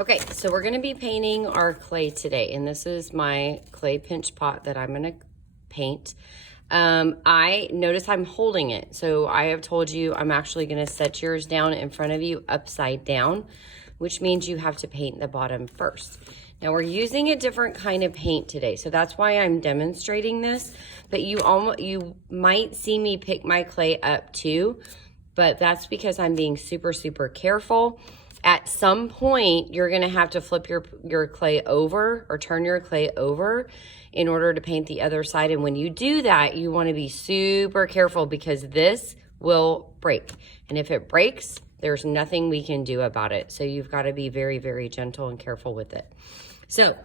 Okay, so we're gonna be painting our clay today, and this is my clay pinch pot that I'm gonna paint. I notice I'm holding it. So I have told you I'm actually gonna set yours down in front of you upside down, which means you have to paint the bottom first. Now we're using a different kind of paint today, so that's why I'm demonstrating this, but you might see me pick my clay up too, but that's because I'm being super, super careful. At some point, you're gonna have to flip your clay over or turn your clay over in order to paint the other side. And when you do that, you wanna be super careful because this will break. And if it breaks, there's nothing we can do about it. So you've gotta be very, very gentle and careful with it. So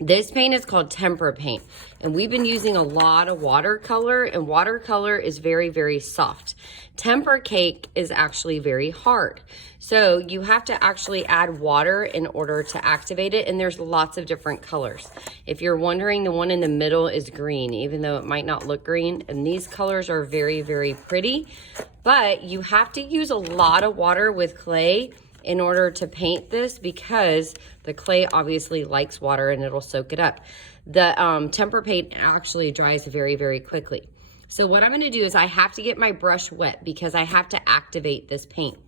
this paint is called tempera paint, and we've been using a lot of watercolor, and watercolor is very, very soft. Tempera cake is actually very hard. So you have to actually add water in order to activate it, and there's lots of different colors. If you're wondering, the one in the middle is green, even though it might not look green, and these colors are very, very pretty, but you have to use a lot of water with clay in order to paint this because the clay obviously likes water and it'll soak it up. The tempera paint actually dries very, very quickly. So what I'm gonna do is I have to get my brush wet because I have to activate this paint.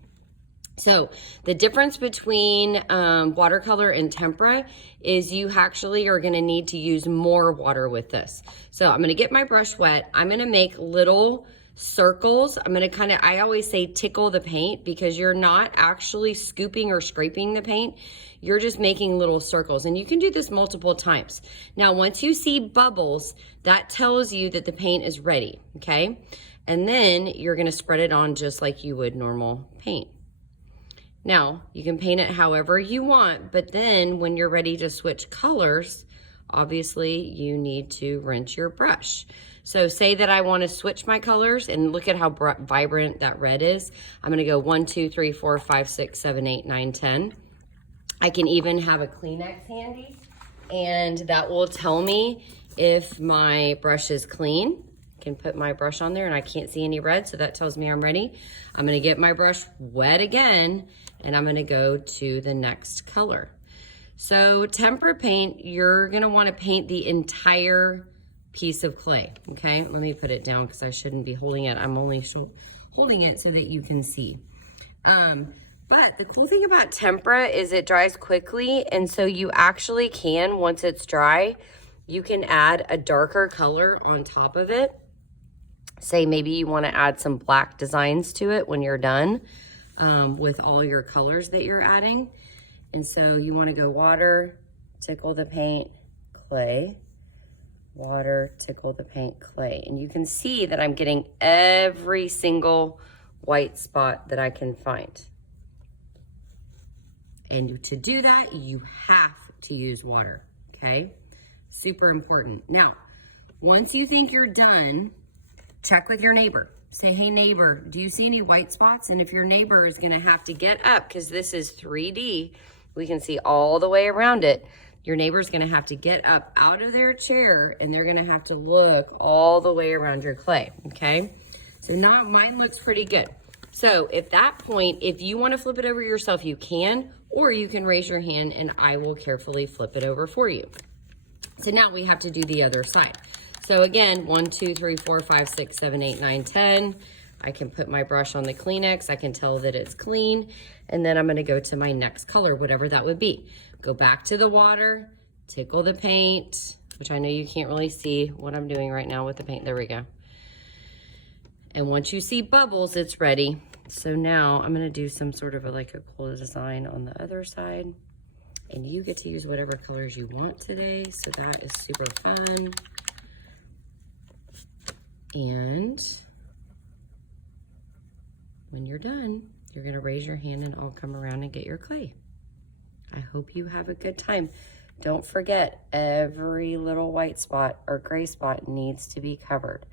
So the difference between watercolor and tempera is you actually are gonna need to use more water with this. So I'm gonna get my brush wet. I'm gonna make little circles. I'm gonna I always say tickle the paint because you're not actually scooping or scraping the paint. You're just making little circles, and you can do this multiple times. Now, once you see bubbles, that tells you that the paint is ready, okay? And then you're gonna spread it on just like you would normal paint. Now, you can paint it however you want, but then when you're ready to switch colors, obviously you need to rinse your brush. So say that I want to switch my colors, and look at how vibrant that red is. I'm going to go 1, 2, 3, 4, 5, 6, 7, 8, 9, 10. I can even have a Kleenex handy, and that will tell me if my brush is clean. I can put my brush on there and I can't see any red, so that tells me I'm ready. I'm going to get my brush wet again, and I'm going to go to the next color. So tempera paint, you're going to want to paint the entire piece of clay, okay? Let me put it down because I shouldn't be holding it. I'm only holding it so that you can see. But the cool thing about tempera is it dries quickly, and so you actually can, once it's dry, you can add a darker color on top of it. Say maybe you want to add some black designs to it when you're done with all your colors that you're adding. And so you want to go water, tickle the paint, clay, water, tickle the paint, clay. And you can see that I'm getting every single white spot that I can find. And to do that, you have to use water, okay? Super important. Now, once you think you're done, check with your neighbor. Say, hey neighbor, do you see any white spots? And if your neighbor is gonna have to get up, because this is 3D, we can see all the way around it, your neighbor's gonna have to get up out of their chair and they're gonna have to look all the way around your clay, okay? So now mine looks pretty good. So at that point, if you wanna flip it over yourself, you can, or you can raise your hand and I will carefully flip it over for you. So now we have to do the other side. So again, 1, 2, 3, 4, 5, 6, 7, 8, 9, 10. I can put my brush on the Kleenex. I can tell that it's clean. And then I'm gonna go to my next color, whatever that would be. Go back to the water, tickle the paint, which I know you can't really see what I'm doing right now with the paint. There we go. And once you see bubbles, it's ready. So now I'm gonna do some sort of like a cool design on the other side. And you get to use whatever colors you want today. So that is super fun. And when you're done, you're gonna raise your hand and I'll come around and get your clay. I hope you have a good time. Don't forget, every little white spot or gray spot needs to be covered.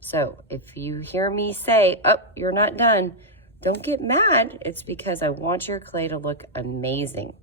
So if you hear me say, oh, you're not done, don't get mad. It's because I want your clay to look amazing.